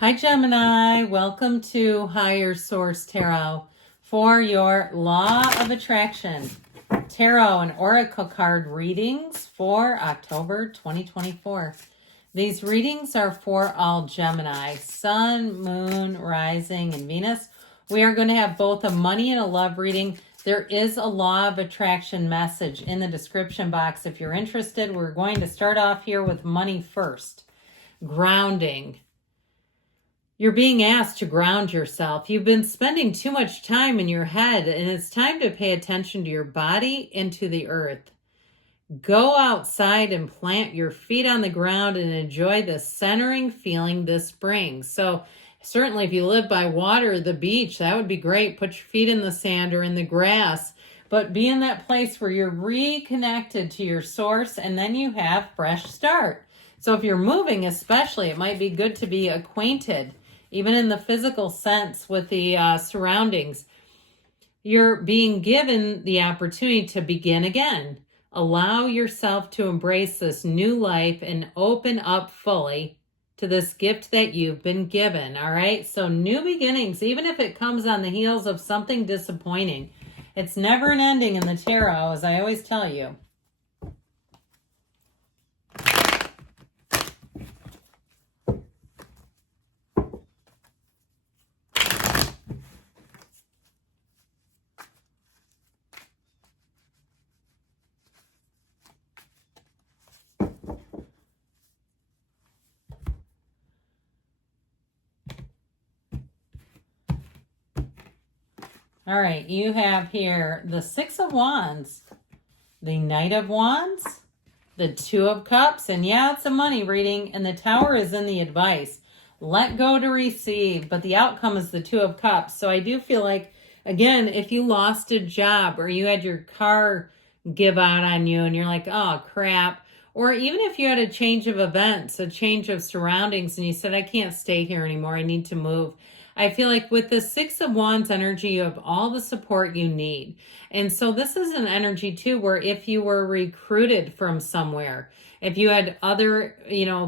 Hi, Gemini. Welcome to Higher Source Tarot for your Law of Attraction Tarot and Oracle card readings for October 2024. These readings are for all Gemini, Sun, Moon, Rising, and Venus. We are going to have both a money and a love reading. There is a Law of Attraction message in the description box if you're interested. We're going to start off here with money first. Grounding. You're being asked to ground yourself. You've been spending too much time in your head, and it's time to pay attention to your body and to the earth. Go outside and plant your feet on the ground and enjoy the centering feeling this brings. So certainly if you live by water, the beach, that would be great. Put your feet in the sand or in the grass, but be in that place where you're reconnected to your source, and then you have fresh start. So if you're moving especially, it might be good to be acquainted, even in the physical sense, with the surroundings. You're being given the opportunity to begin again. Allow yourself to embrace this new life and open up fully to this gift that you've been given, all right? So new beginnings, even if it comes on the heels of something disappointing. It's never an ending in the tarot, as I always tell you. All right, you have here the Six of Wands, the Knight of Wands, the Two of Cups, and yeah, it's a money reading, and the Tower is in the advice. Let go to receive, but the outcome is the Two of Cups. So I do feel like, again, if you lost a job or you had your car give out on you and you're like, oh, crap, or even if you had a change of events, a change of surroundings, and you said, I can't stay here anymore, I need to move. I feel like with the Six of Wands energy, you have all the support you need. And so this is an energy too, where if you were recruited from somewhere, if you had other,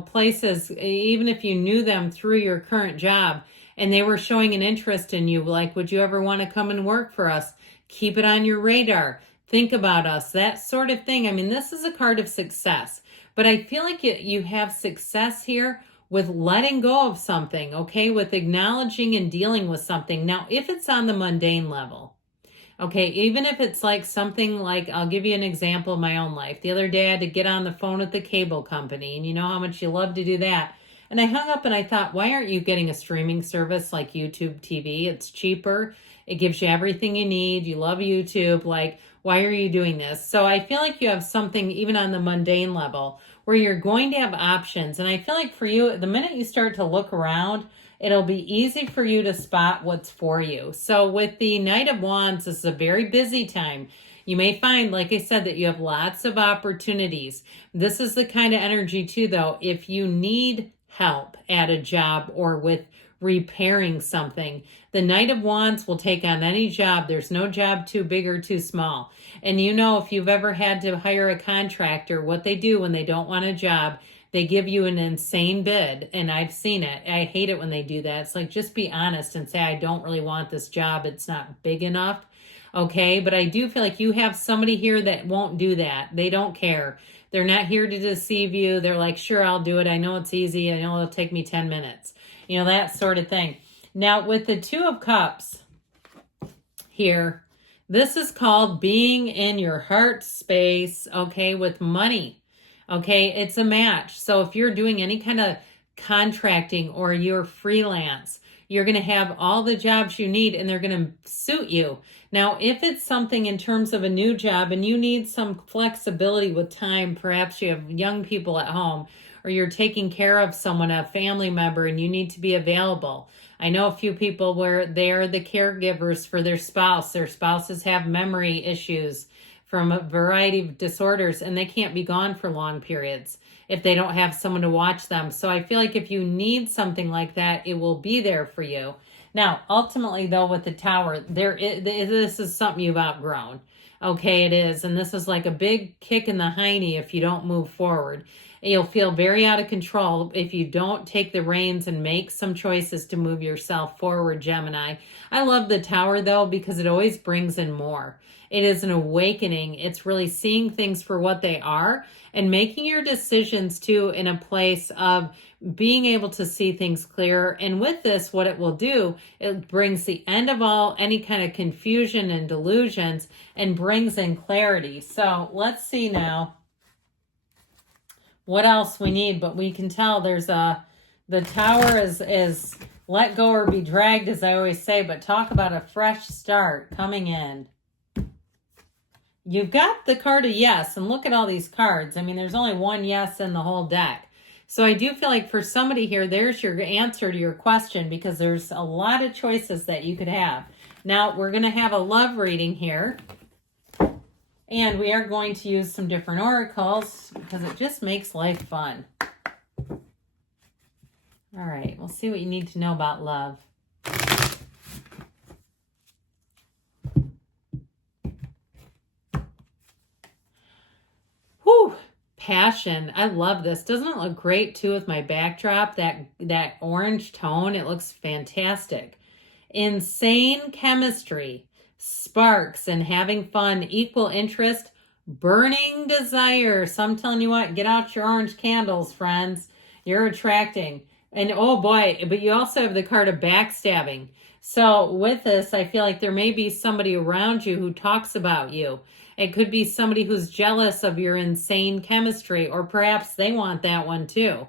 places, even if you knew them through your current job and they were showing an interest in you, like, would you ever want to come and work for us? Keep it on your radar. Think about us, that sort of thing. I mean, this is a card of success, but I feel like you have success here with letting go of something, okay, with acknowledging and dealing with something. Now, if it's on the mundane level, okay, even if it's like something like, I'll give you an example of my own life. The other day I had to get on the phone with the cable company, and you know how much you love to do that. And I hung up and I thought, why aren't you getting a streaming service like YouTube TV? It's cheaper. It gives you everything you need. You love YouTube. Like, why are you doing this? So I feel like you have something even on the mundane level where you're going to have options. And I feel like for you, the minute you start to look around, it'll be easy for you to spot what's for you. So with the Knight of Wands, this is a very busy time. You may find, like I said, that you have lots of opportunities. This is the kind of energy too, though, if you need help at a job or with repairing something, the Knight of Wands will take on any job. There's no job too big or too small. And if you've ever had to hire a contractor, what they do when they don't want a job, they give you an insane bid. And I've seen it. I hate it when they do that. It's like, just be honest and say, I don't really want this job. It's not big enough. Okay. But I do feel like you have somebody here that won't do that. They don't care. They're not here to deceive you. They're like, sure, I'll do it. I know it's easy. I know it'll take me 10 minutes. That sort of thing. Now, with the Two of Cups here, this is called being in your heart space, okay, with money. Okay, it's a match. So if you're doing any kind of contracting or you're freelance, you're going to have all the jobs you need and they're going to suit you. Now, if it's something in terms of a new job and you need some flexibility with time, perhaps you have young people at home or you're taking care of someone, a family member, and you need to be available. I know a few people where they're the caregivers for their spouse. Their spouses have memory issues from a variety of disorders, and they can't be gone for long periods if they don't have someone to watch them. So I feel like if you need something like that, it will be there for you. Now, ultimately, though, with the Tower, this is something you've outgrown. Okay, it is. And this is like a big kick in the hiney if you don't move forward. You'll feel very out of control if you don't take the reins and make some choices to move yourself forward, Gemini. I love the Tower, though, because it always brings in more. It is an awakening. It's really seeing things for what they are and making your decisions, too, in a place of being able to see things clearer. And with this, what it will do, it brings the end of all any kind of confusion and delusions and brings in clarity. So let's see now what else we need. But we can tell there's the Tower is let go or be dragged, as I always say, but talk about a fresh start coming in. You've got the card of yes, and look at all these cards. I mean, there's only one yes in the whole deck. So I do feel like for somebody here, there's your answer to your question, because there's a lot of choices that you could have. Now, we're going to have a love reading here. And we are going to use some different oracles because it just makes life fun. All right, we'll see what you need to know about love. Whew. Passion. I love this. Doesn't it look great too with my backdrop? That orange tone, it looks fantastic. Insane chemistry, sparks and having fun, equal interest, burning desire. So I'm telling you what, get out your orange candles, friends. You're attracting. And oh boy, but you also have the card of backstabbing. So with this, I feel like there may be somebody around you who talks about you. It could be somebody who's jealous of your insane chemistry, or perhaps they want that one too.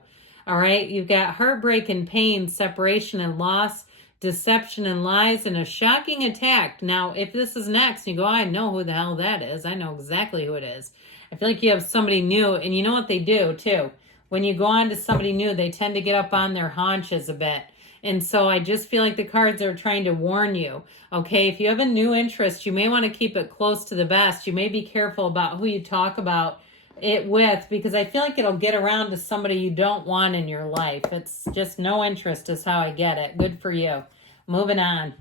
All right, you've got heartbreak and pain, separation and loss, deception and lies, and a shocking attack. Now, if this is next, you go, I know who the hell that is. I know exactly who it is. I feel like you have somebody new, and you know what they do too. When you go on to somebody new, they tend to get up on their haunches a bit. And so I just feel like the cards are trying to warn you, okay? If you have a new interest, you may want to keep it close to the vest. You may be careful about who you talk about it with, because I feel like it'll get around to somebody you don't want in your life. It's just no interest is how I get it. Good for you. Moving on.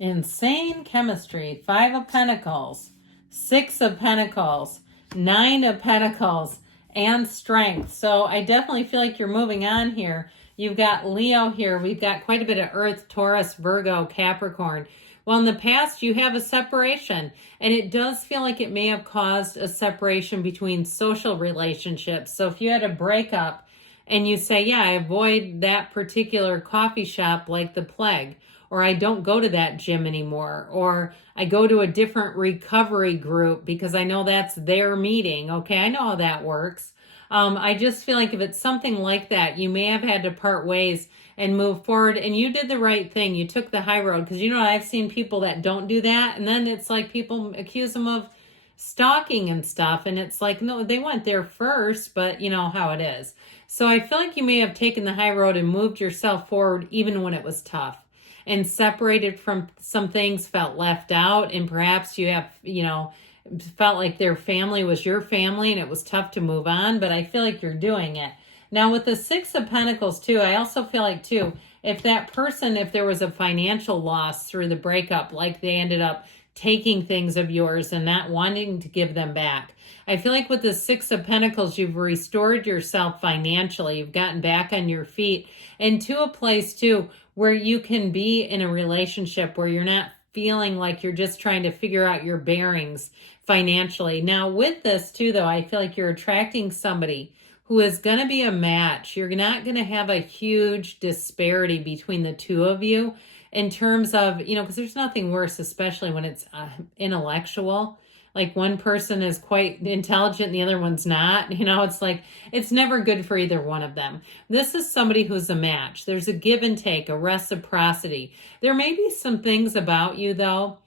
Insane chemistry. 5 of Pentacles, 6 of Pentacles, 9 of Pentacles, and strength. So I definitely feel like you're moving on here. You've got Leo here. We've got quite a bit of Earth, Taurus, Virgo, Capricorn. Well, in the past, you have a separation, and it does feel like it may have caused a separation between social relationships. So if you had a breakup and you say, yeah, I avoid that particular coffee shop like the plague, or I don't go to that gym anymore, or I go to a different recovery group because I know that's their meeting. Okay, I know how that works. I just feel like if it's something like that, you may have had to part ways and move forward, and you did the right thing. You took the high road, because you know I've seen people that don't do that, and then it's like people accuse them of stalking and stuff, and it's like, no, they went there first, but you know how it is. So I feel like you may have taken the high road and moved yourself forward even when it was tough, and separated from some things, felt left out, and perhaps you have, felt like their family was your family and it was tough to move on, but I feel like you're doing it. Now with the 6 of Pentacles too, I also feel like too, if that person, if there was a financial loss through the breakup, like they ended up taking things of yours and not wanting to give them back, I feel like with the 6 of Pentacles, you've restored yourself financially. You've gotten back on your feet, and to a place too where you can be in a relationship where you're not feeling like you're just trying to figure out your bearings financially. Now with this too, though, I feel like you're attracting somebody who is going to be a match. You're not going to have a huge disparity between the two of you in terms of, because there's nothing worse, especially when it's intellectual. Like one person is quite intelligent and the other one's not. It's like, it's never good for either one of them. This is somebody who's a match. There's a give and take, a reciprocity. There may be some things about you, though,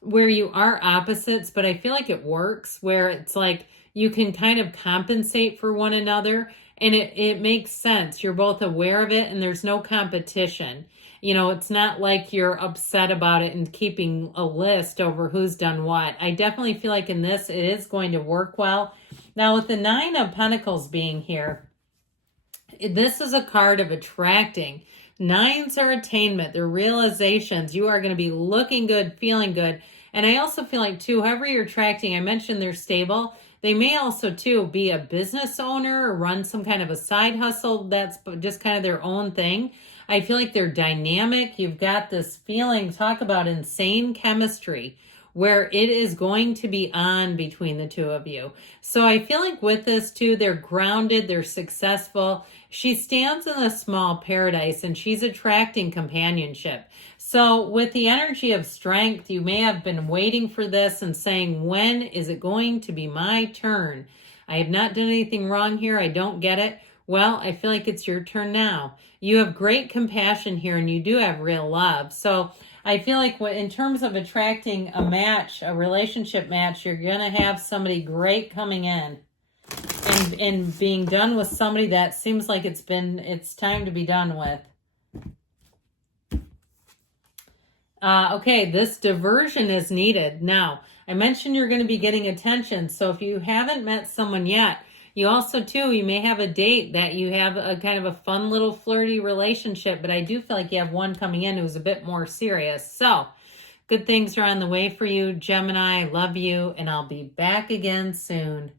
where you are opposites, but I feel like it works, where it's like you can kind of compensate for one another, and it makes sense. You're both aware of it, and there's no competition. It's not like you're upset about it and keeping a list over who's done what. I definitely feel like in this, it is going to work well. Now, with the 9 of Pentacles being here, This is a card of attracting. Nines are attainment. They're realizations. You are going to be looking good, feeling good. And I also feel like, too, whoever you're attracting, I mentioned they're stable. They may also, too, be a business owner or run some kind of a side hustle that's just kind of their own thing. I feel like they're dynamic. You've got this feeling, talk about insane chemistry, where it is going to be on between the two of you. So I feel like with this too, they're grounded, they're successful. She stands in a small paradise and she's attracting companionship. So with the energy of strength, you may have been waiting for this and saying, when is it going to be my turn? I have not done anything wrong here. I don't get it. Well, I feel like it's your turn now. You have great compassion here and you do have real love. So I feel like in terms of attracting a match, a relationship match, you're going to have somebody great coming in and being done with somebody that seems like it's time to be done with. Okay, this diversion is needed. Now, I mentioned you're going to be getting attention. So if you haven't met someone yet, you also, too, you may have a date that you have a kind of a fun little flirty relationship, but I do feel like you have one coming in who's a bit more serious. So good things are on the way for you, Gemini. I love you, and I'll be back again soon.